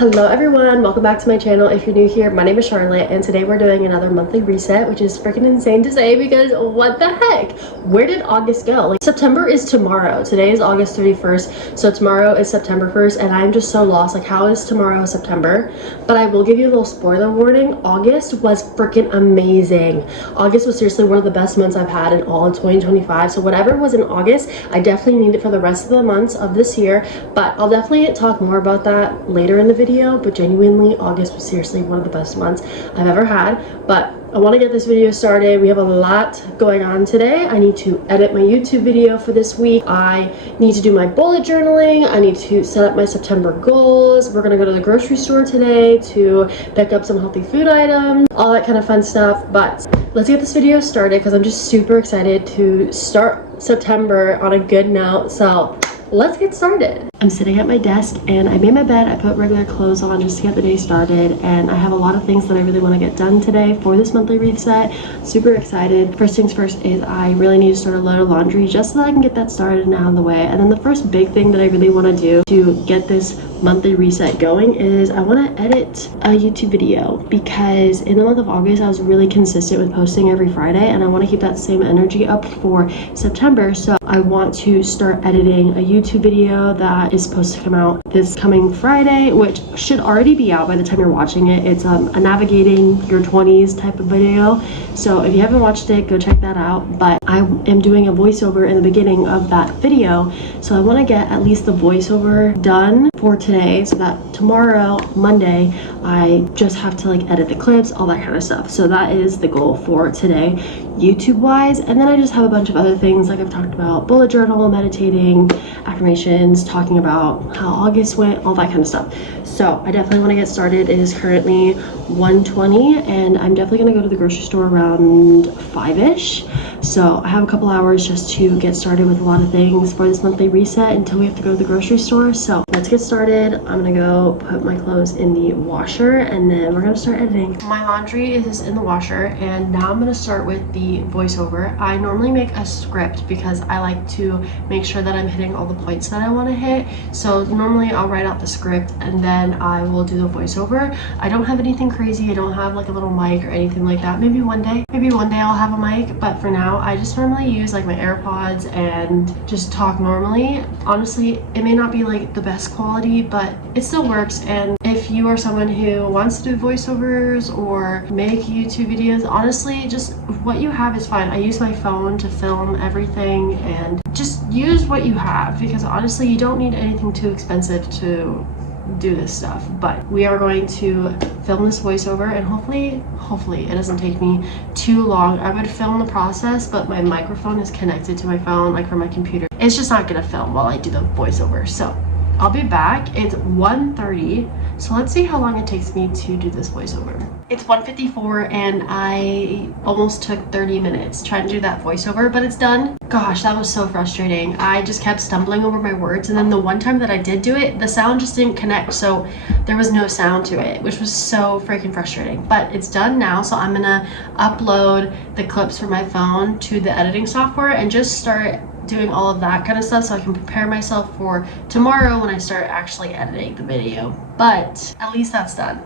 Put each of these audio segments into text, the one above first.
Hello everyone, welcome back to my channel. If you're new here, my name is Charlotte and today we're doing another monthly reset, which is freaking insane to say because what the heck? Where did August go? Like, September is tomorrow. Today is August 31st, so tomorrow is September 1st and I'm just so lost. Like, how is tomorrow September? But I will give you a little spoiler warning. August was freaking amazing. August was seriously one of the best months I've had in all of 2025. So whatever was in August, I definitely need it for the rest of the months of this year, but I'll definitely talk more about that later in the video. But genuinely, August was seriously one of the best months I've ever had. But I want to get this video started. We have a lot going on today. I need to edit my YouTube video for this week. I need to do my bullet journaling. I need to set up my September goals. We're gonna go to the grocery store today to pick up some healthy food items, all that kind of fun stuff. But let's get this video started because I'm just super excited to start September on a good note. So let's get started. I'm sitting at my desk and I made my bed. I put regular clothes on just to get the day started, and I have a lot of things that I really want to get done today for this monthly reset. Super excited. First things first is I really need to start a load of laundry just so that I can get that started and out of the way. And then the first big thing that I really want to do to get this monthly reset going is I want to edit a YouTube video, because in the month of August I was really consistent with posting every Friday and I want to keep that same energy up for September. So I want to start editing a YouTube video that is supposed to come out this coming Friday, which should already be out by the time you're watching it. It's a navigating your 20s type of video, so if you haven't watched it, go check that out. But I am doing a voiceover in the beginning of that video, so I want to get at least the voiceover done for today so that tomorrow, Monday, I just have to like edit the clips, all that kind of stuff. So that is the goal for today YouTube wise. And then I just have a bunch of other things like I've talked about: bullet journal, meditating, affirmations, talking about how August went, all that kind of stuff. So I definitely want to get started. It is currently 1:20 and I'm definitely going to go to the grocery store around 5ish. So I have a couple hours just to get started with a lot of things for this monthly reset until we have to go to the grocery store. So let's get started. I'm gonna go put my clothes in the washer and then we're gonna start editing. My laundry is in the washer and now I'm gonna start with the voiceover. I normally make a script because I like to make sure that I'm hitting all the points that I want to hit. So normally I'll write out the script and then I will do the voiceover. I don't have anything crazy. I don't have like a little mic or anything like that. Maybe one day I'll have a mic, but for now I just normally use like my AirPods and just talk normally. Honestly, it may not be like the best quality, but it still works. And if you are someone who wants to do voiceovers or make YouTube videos, honestly, just what you have is fine. I use my phone to film everything, and just use what you have, because honestly, you don't need anything too expensive to do this stuff. But we are going to film this voiceover and hopefully it doesn't take me too long. I would film the process, but my microphone is connected to my phone, like from my computer. It's just not gonna film while I do the voiceover. So I'll be back. It's 1:30, so let's see how long it takes me to do this voiceover. It's 1:54 and I almost took 30 minutes trying to do that voiceover, but it's done. Gosh, that was so frustrating. I just kept stumbling over my words, and then the one time that I did do it, the sound just didn't connect, so there was no sound to it, which was so freaking frustrating. But it's done now, so I'm gonna upload the clips from my phone to the editing software and just start doing all of that kind of stuff so I can prepare myself for tomorrow when I start actually editing the video. But at least that's done.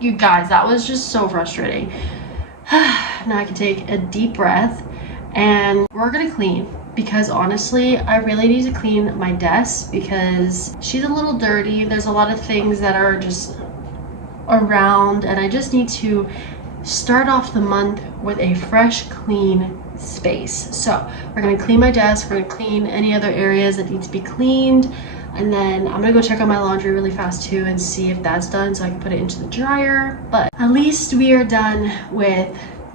You guys, that was just so frustrating. Now I can take a deep breath and we're gonna clean, because honestly I really need to clean my desk because she's a little dirty. There's a lot of things that are just around and I just need to start off the month with a fresh, clean space. So we're gonna clean my desk, we're gonna clean any other areas that need to be cleaned, and then I'm gonna go check on my laundry really fast too and see if that's done so I can put it into the dryer. But at least we are done with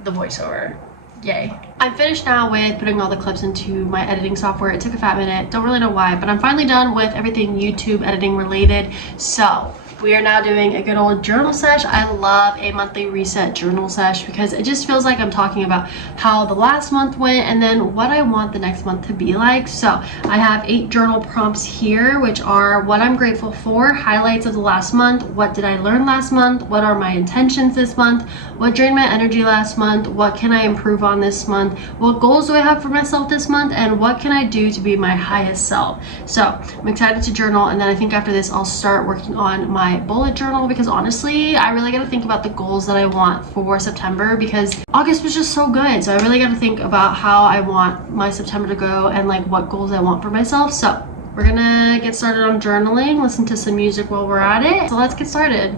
the voiceover. Yay. I'm finished now with putting all the clips into my editing software. It took a fat minute, don't really know why, but I'm finally done with everything YouTube editing related. So We are now doing a good old journal sesh. I love a monthly reset journal sesh because it just feels like I'm talking about how the last month went and then what I want the next month to be like. So I have 8 journal prompts here, which are what I'm grateful for, highlights of the last month, what did I learn last month, what are my intentions this month, what drained my energy last month, what can I improve on this month, what goals do I have for myself this month, and what can I do to be my highest self. So I'm excited to journal, and then I think after this I'll start working on my bullet journal, because honestly I really got to think about the goals that I want for September, because August was just so good. So I really got to think about how I want my September to go and like what goals I want for myself. So we're gonna get started on journaling, listen to some music while we're at it. So let's get started.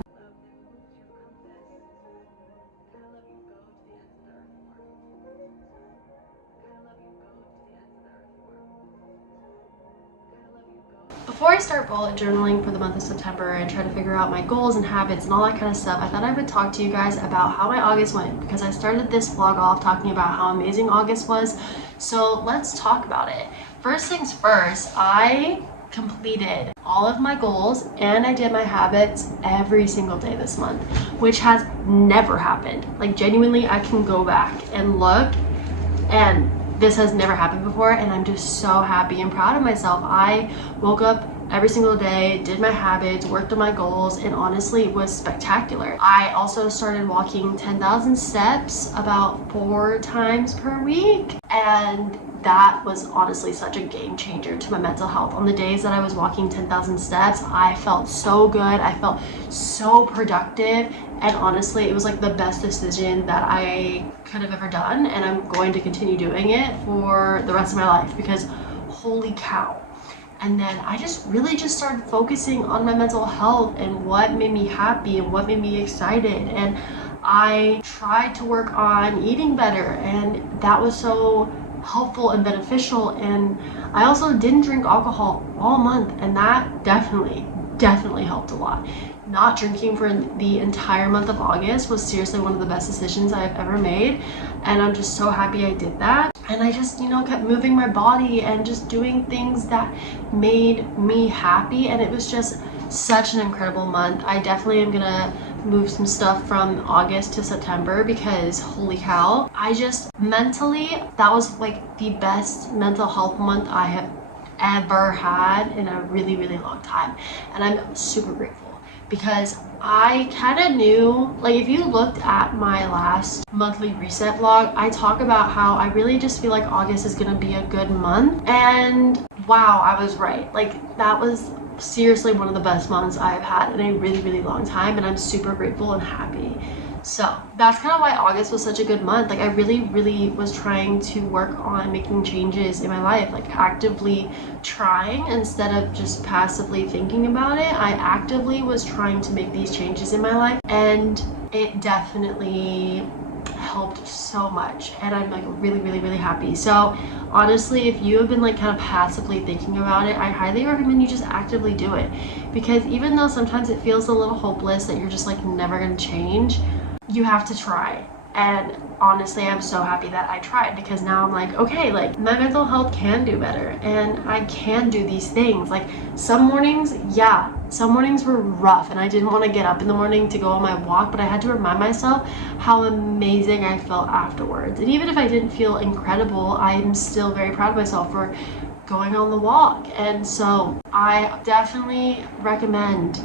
Before I start bullet journaling for the month of September and try to figure out my goals and habits and all that kind of stuff, I thought I would talk to you guys about how my August went, because I started this vlog off talking about how amazing August was. So let's talk about it. First things first, I completed all of my goals and I did my habits every single day this month, which has never happened. Like genuinely, I can go back and look, and this has never happened before, and I'm just so happy and proud of myself. I woke up every single day, did my habits, worked on my goals, and honestly it was spectacular. I also started walking 10,000 steps about 4 times per week, and that was honestly such a game changer to my mental health. On the days that I was walking 10,000 steps, I felt so good, I felt so productive, and honestly it was like the best decision that I could have ever done, and I'm going to continue doing it for the rest of my life, because holy cow. And then I just really just started focusing on my mental health and what made me happy and what made me excited, and I tried to work on eating better, and that was so helpful and beneficial. And I also didn't drink alcohol all month, and that definitely helped a lot. Not drinking for the entire month of August was seriously one of the best decisions I've ever made, and I'm just so happy I did that. And I just, kept moving my body and just doing things that made me happy, and it was just such an incredible month. I definitely am gonna move some stuff from August to September, because holy cow, I just mentally, that was like the best mental health month I have ever had in a really long time, and I'm super grateful, because I kind of knew, like if you looked at my last monthly reset vlog, I talk about how I really just feel like August is gonna be a good month, and wow, I was right. Like that was seriously one of the best months I have had in a really long time, and I'm super grateful and happy. So that's kind of why August was such a good month. Like I really was trying to work on making changes in my life, like actively trying instead of just passively thinking about it. I actively was trying to make these changes in my life, and it definitely helped so much, and I'm like really happy. So honestly, if you have been like kind of passively thinking about it, I highly recommend you just actively do it, because even though sometimes it feels a little hopeless that you're just like never gonna change, you have to try. And honestly, I'm so happy that I tried, because now I'm like, okay, like my mental health can do better and I can do these things. Like some mornings were rough and I didn't want to get up in the morning to go on my walk, but I had to remind myself how amazing I felt afterwards. And even if I didn't feel incredible, I'm still very proud of myself for going on the walk. And so I definitely recommend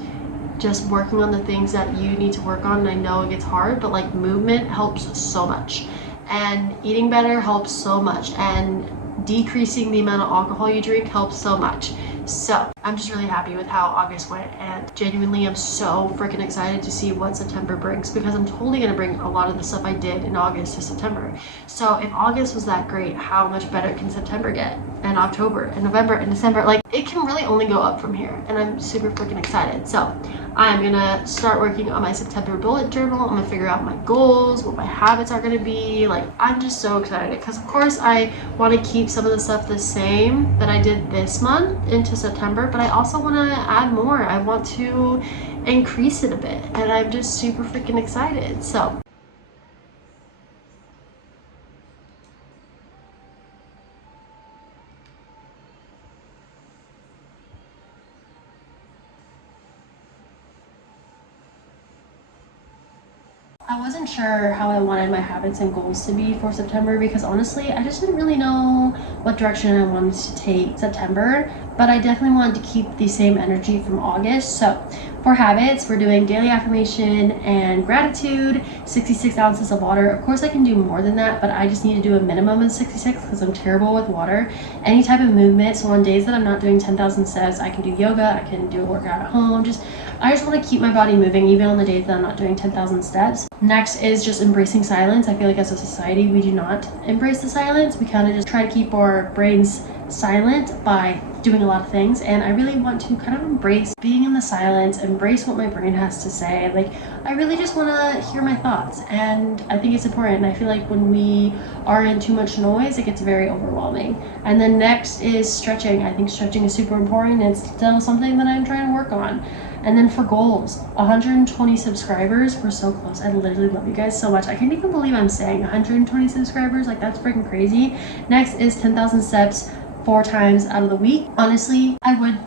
just working on the things that you need to work on. And I know it gets hard, but like movement helps so much, and eating better helps so much, and decreasing the amount of alcohol you drink helps so much. So I'm just really happy with how August went, and genuinely I'm so freaking excited to see what September brings, because I'm totally gonna bring a lot of the stuff I did in August to September. So if August was that great, how much better can September get, and October and November and December? Like it can really only go up from here, and I'm super freaking excited. So I'm gonna start working on my September bullet journal. I'm gonna figure out my goals, what my habits are gonna be. Like I'm just so excited, because of course I want to keep some of the stuff the same that I did this month into September, but I also want to add more. I want to increase it a bit, and I'm just super freaking excited. So I wasn't sure how I wanted my habits and goals to be for September because honestly, I just didn't really know what direction I wanted to take September, but I definitely wanted to keep the same energy from August. So for habits, we're doing daily affirmation and gratitude, 66 ounces of water. Of course, I can do more than that, but I just need to do a minimum of 66 because I'm terrible with water. Any type of movement. So on days that I'm not doing 10,000 steps, I can do yoga, I can do a workout at home. I just want to keep my body moving even on the days that I'm not doing 10,000 steps. Next is just embracing silence. I feel like as a society, we do not embrace the silence. We kind of just try to keep our brains silent by doing a lot of things, and I really want to kind of embrace being in the silence, embrace what my brain has to say. Like, I really just want to hear my thoughts, and I think it's important. I feel like when we are in too much noise, it gets very overwhelming. And then next is stretching. I think stretching is super important. It's still something that I'm trying to work on. And then for goals, 120 subscribers. We're so close. I literally love you guys so much. I can't even believe I'm saying 120 subscribers. Like, that's freaking crazy. Next is 10,000 steps 4 times out of the week. Honestly, I would,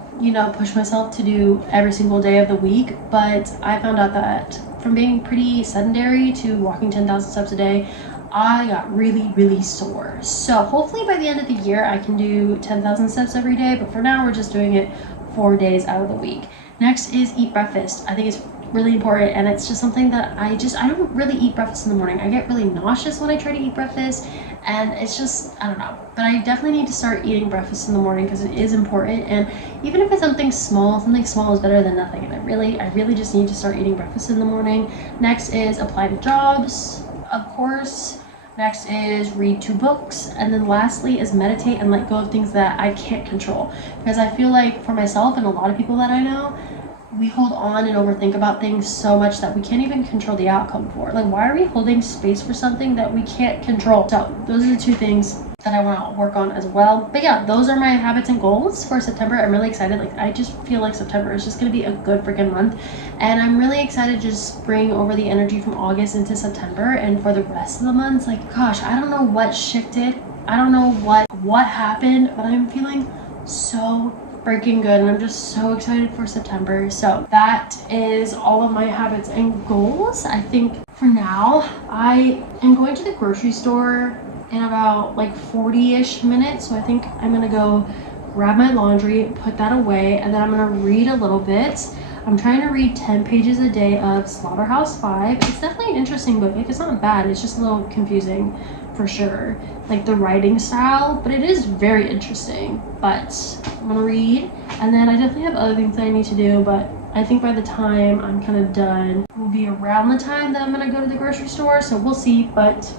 push myself to do every single day of the week, but I found out that from being pretty sedentary to walking 10,000 steps a day, I got really, really sore. So hopefully by the end of the year, I can do 10,000 steps every day, but for now, we're just doing it 4 days out of the week. Next is eat breakfast. I think it's really important, and it's just something that I don't really eat breakfast in the morning. I get really nauseous when I try to eat breakfast, and it's just, I don't know. But I definitely need to start eating breakfast in the morning because it is important, and even if it's something small is better than nothing, and I really just need to start eating breakfast in the morning. Next is apply to jobs, of course. Next is read 2 books, and then lastly is meditate and let go of things that I can't control, because I feel like for myself and a lot of people that I know, we hold on and overthink about things so much that we can't even control the outcome for. Like, why are we holding space for something that we can't control? So those are the 2 things that I want to work on as well. But yeah, those are my habits and goals for September. I'm really excited. Like, I just feel like September is just going to be a good freaking month, and I'm really excited to just bring over the energy from August into September and for the rest of the months. Like, gosh, I don't know what shifted. I don't know what happened, but I'm feeling so freaking good, and I'm just so excited for September. So that is all of my habits and goals. I think for now I am going to the grocery store in about like 40-ish minutes, so I think I'm gonna go grab my laundry, put that away, and then I'm gonna read a little bit. I'm trying to read 10 pages a day of Slaughterhouse-Five. It's definitely an interesting book. Like, it's not bad, it's just a little confusing for sure, like the writing style, but it is very interesting. But I'm gonna read, and then I definitely have other things that I need to do, but I think by the time I'm kind of done will be around the time that I'm gonna go to the grocery store, so we'll see. But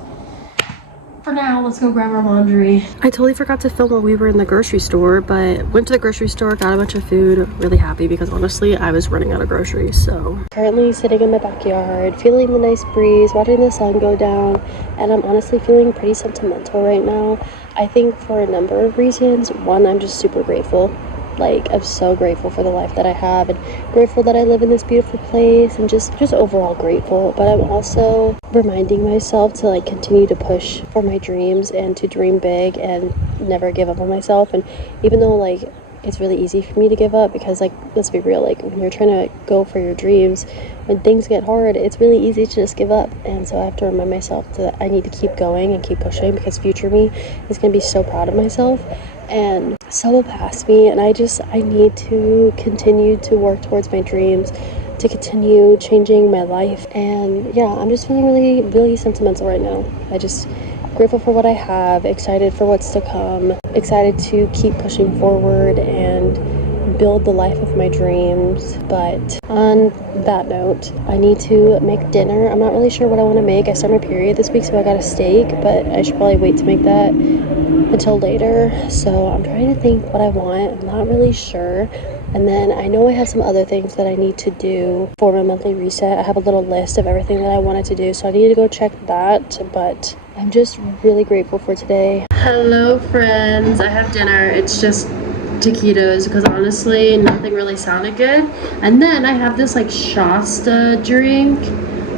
for now, let's go grab our laundry. I totally forgot to film while we were in the grocery store, but went to the grocery store, got a bunch of food. Really happy because honestly, I was running out of groceries. So currently sitting in my backyard, feeling the nice breeze, watching the sun go down, and I'm honestly feeling pretty sentimental right now. I think for a number of reasons. One, I'm just super grateful. Like, I'm so grateful for the life that I have, and grateful that I live in this beautiful place, and just overall grateful. But I'm also reminding myself to like continue to push for my dreams and to dream big and never give up on myself. And even though like it's really easy for me to give up, because like, let's be real, like when you're trying to go for your dreams, when things get hard, it's really easy to just give up. And so I have to remind myself that I need to keep going and keep pushing, because future me is going to be so proud of myself, and so will past me. And I need to continue to work towards my dreams, to continue changing my life. And yeah, I'm just feeling really, really sentimental right now. Grateful for what I have, excited for what's to come, excited to keep pushing forward and build the life of my dreams. But on that note, I need to make dinner. I'm not really sure what I want to make. I start my period this week, so I got a steak, but I should probably wait to make that until later. So I'm trying to think what I want. I'm not really sure. And then I know I have some other things that I need to do for my monthly reset. I have a little list of everything that I wanted to do, so I need to go check that. But I'm just really grateful for today. Hello friends, I have dinner. It's just taquitos, because honestly nothing really sounded good. And then I have this like Shasta drink.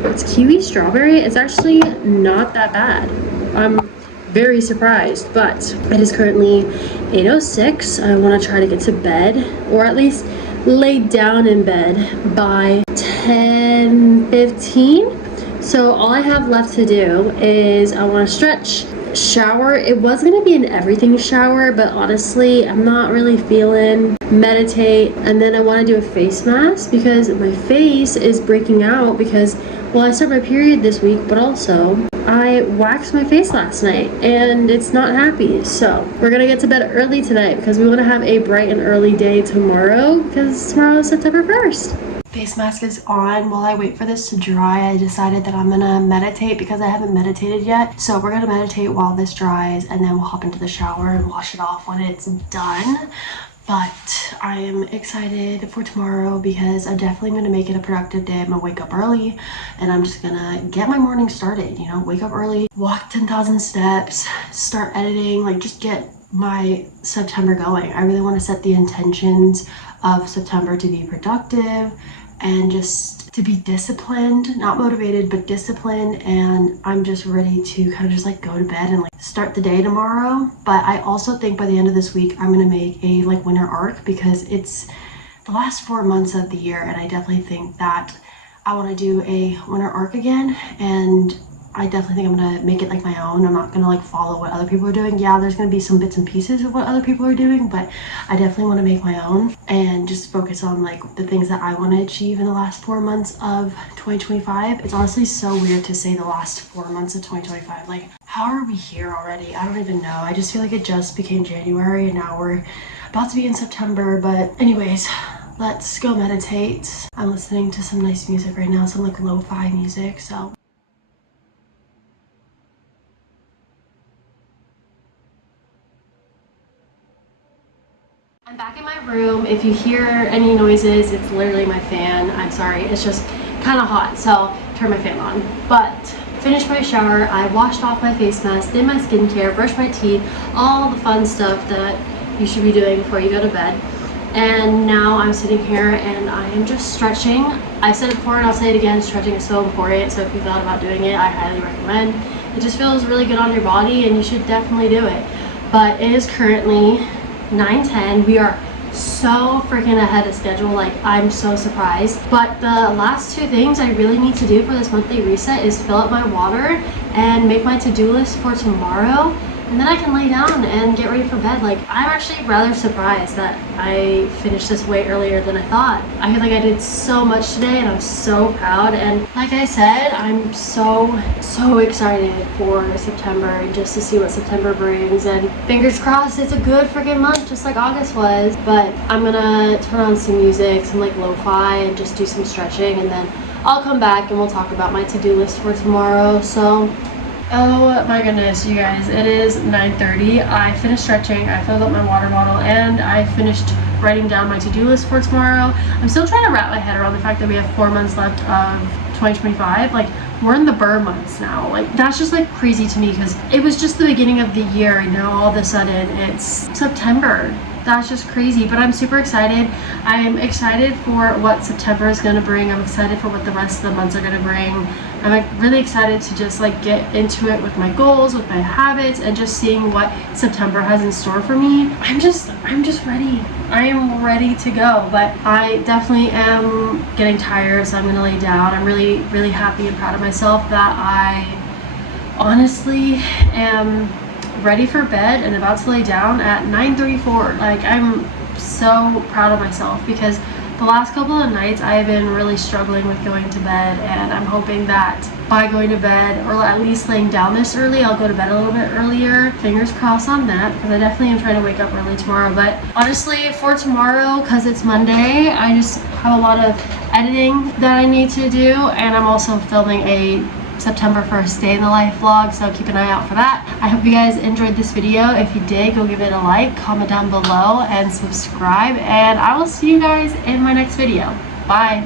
It's kiwi strawberry. It's actually not that bad. I'm very surprised, but it is currently 8:06. I want to try to get to bed, or at least lay down in bed by 10:15. So all I have left to do is I want to stretch, shower. It was going to be an everything shower, but honestly, I'm not really feeling meditate. And then I want to do a face mask because my face is breaking out because, well, I start my period this week, but also I waxed my face last night and it's not happy. So we're gonna get to bed early tonight because we want to have a bright and early day tomorrow because tomorrow is September 1st. Face mask is on. While I wait for this to dry, I decided that I'm gonna meditate because I haven't meditated yet. So we're gonna meditate while this dries and then we'll hop into the shower and wash it off when it's done. But I am excited for tomorrow because I'm definitely going to make it a productive day. I'm going to wake up early and I'm just going to get my morning started, you know, wake up early, walk 10,000 steps, start editing, like just get my September going. I really want to set the intentions of September to be productive and just to be disciplined, not motivated, but disciplined. And I'm just ready to kind of just like go to bed and like start the day tomorrow. But I also think by the end of this week, I'm going to make a like winter arc because it's the last 4 months of the year. And I definitely think that I want to do a winter arc again. And I definitely think I'm going to make it like my own. I'm not going to like follow what other people are doing. Yeah, there's going to be some bits and pieces of what other people are doing, but I definitely want to make my own and just focus on like the things that I want to achieve in the last 4 months of 2025. It's honestly so weird to say the last 4 months of 2025. Like, how are we here already? I don't even know. I just feel like it just became January and now we're about to be in September. But anyways, let's go meditate. I'm listening to some nice music right now, some like lo-fi music, so. I'm back in my room. If you hear any noises, it's literally my fan. I'm sorry, it's just kind of hot, so turn my fan on. But finished my shower, I washed off my face mask, did my skincare, brushed my teeth, all the fun stuff that you should be doing before you go to bed. And now I'm sitting here and I am just stretching. I've said it before and I'll say it again, stretching is so important. So if you thought about doing it, I highly recommend. It just feels really good on your body and you should definitely do it. But it is currently 9:10. We are so freaking ahead of schedule. Like, I'm so surprised. But the last 2 things I really need to do for this monthly reset is fill up my water and make my to-do list for tomorrow. And then I can lay down and get ready for bed. Like, I'm actually rather surprised that I finished this way earlier than I thought. I feel like I did so much today and I'm so proud. And like I said, I'm so excited for September and just to see what September brings. And fingers crossed it's a good freaking month, just like August was. But I'm gonna turn on some music, some like lo-fi, and just do some stretching. And then I'll come back and we'll talk about my to-do list for tomorrow. So, oh my goodness, you guys, it is 9:30. I finished stretching, I filled up my water bottle, and I finished writing down my to-do list for tomorrow. I'm still trying to wrap my head around the fact that we have 4 months left of 2025. Like, we're in the burr months now. Like, that's just like crazy to me because it was just the beginning of the year and now all of a sudden it's September. That's just crazy, but I'm super excited. I'm excited for what September is going to bring. I'm excited for what the rest of the months are going to bring. I'm like really excited to just like get into it with my goals, with my habits, and just seeing what September has in store for me. I'm just ready. I am ready to go, but I definitely am getting tired, so I'm going to lay down. I'm really happy and proud of myself that I honestly am ready for bed and about to lay down at 9:34. Like, I'm so proud of myself because the last couple of nights I have been really struggling with going to bed, and I'm hoping that by going to bed or at least laying down this early, I'll go to bed a little bit earlier. Fingers crossed on that because I definitely am trying to wake up early tomorrow. But honestly, for tomorrow, because it's Monday, I just have a lot of editing that I need to do, and I'm also filming a September 1st day in the life vlog, so keep an eye out for that. I hope you guys enjoyed this video. If you did, go give it a like, comment down below, and subscribe, and I will see you guys in my next video. Bye.